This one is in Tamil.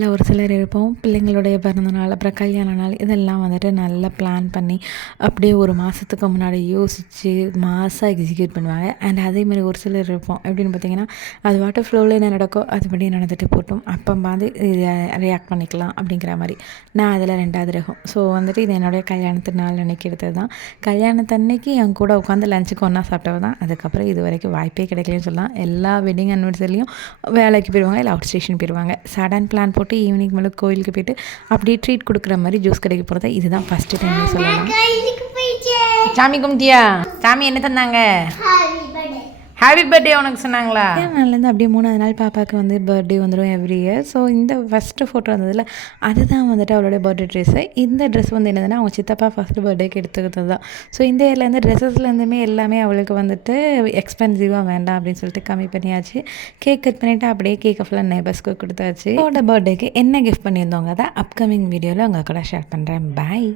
இல்லை ஒரு சிலர் இருப்போம் பிள்ளைங்களுடைய பிறந்த நாள் அப்புறம் கல்யாண நாள் இதெல்லாம் வந்துட்டு நல்லா பிளான் பண்ணி அப்படியே ஒரு மாதத்துக்கு முன்னாடி யோசித்து மாதம் எக்ஸிக்யூட் பண்ணுவாங்க. அண்ட் அதேமாதிரி ஒரு சிலர் இருப்போம் எப்படின்னு பார்த்தீங்கன்னா அது வாட்டர் ஃப்ளோவில் என்ன நடக்கோ அதுபடி நடந்துட்டு போட்டோம் அப்போ வந்து ரியாக்ட் பண்ணிக்கலாம் அப்படிங்கிற மாதிரி. நான் அதில் 2வது ரகம். ஸோ வந்துட்டு இது என்னுடைய கல்யாணத்து நாள் அன்னைக்கு எடுத்தது தான். கல்யாணத்தன்னைக்கு என் கூட உட்காந்து லஞ்சுக்கு ஒன்றா சாப்பிட்டவ தான். அதுக்கப்புறம் இது வரைக்கும் வாய்ப்பே கிடைக்கலன்னு சொல்லலாம். எல்லா வெட்டிங் அனிவர்சரிலையும் வேலைக்கு போயிடுவாங்க, இல்லை அவுட் ஸ்டேஷன் போயிடுவாங்க. சடன் பிளான் போட்டு ஈவினிங் மேலே கோயிலுக்கு போயிட்டு அப்படியே ட்ரீட் கொடுக்குற மாதிரி ஜூஸ் கடைக்கு போகிறது இதுதான் ஃபஸ்ட்டு டைம் சொல்லலாம். சாமி கும்பிட்டியா? சாமி என்ன தந்தாங்க? ஹாப்பி பர்த்டே உனக்கு சொன்னாங்களா? நாள்லேருந்து அப்படியே 3வது நாள் பாப்பாவுக்கு வந்து பர்த்டே வந்துடும் எவ்ரி இயர். ஸோ இந்த ஃபஸ்ட்டு ஃபோட்டோ வந்ததில் அதுதான் வந்துட்டு அவளுடைய பர்த்டே ட்ரெஸ்ஸு. இந்த ட்ரெஸ் வந்து என்னதுன்னா அவங்க சித்தப்பா ஃபஸ்ட்டு பர்த்டேக்கு எடுத்துக்கிட்டது தான். ஸோ இந்த இயர்லேருந்து ட்ரெஸ்ஸஸ்லேருந்துமே எல்லாமே அவளுக்கு வந்துட்டு எக்ஸ்பென்சிவாக வேண்டாம் அப்படின்னு சொல்லிட்டு கம்மி பண்ணியாச்சு. கேக் கட் பண்ணிவிட்டு அப்படியே கேக்கை ஃபுல்லாக நெய்பர்ஸ்க்கு கொடுத்தாச்சு. அவளோட பர்த்டேக்கு என்ன கிஃப்ட் பண்ணியிருந்தோங்க அதை அப்கமிங் வீடியோவில் உங்கள் கூட ஷேர் பண்ணுறேன். பாய்.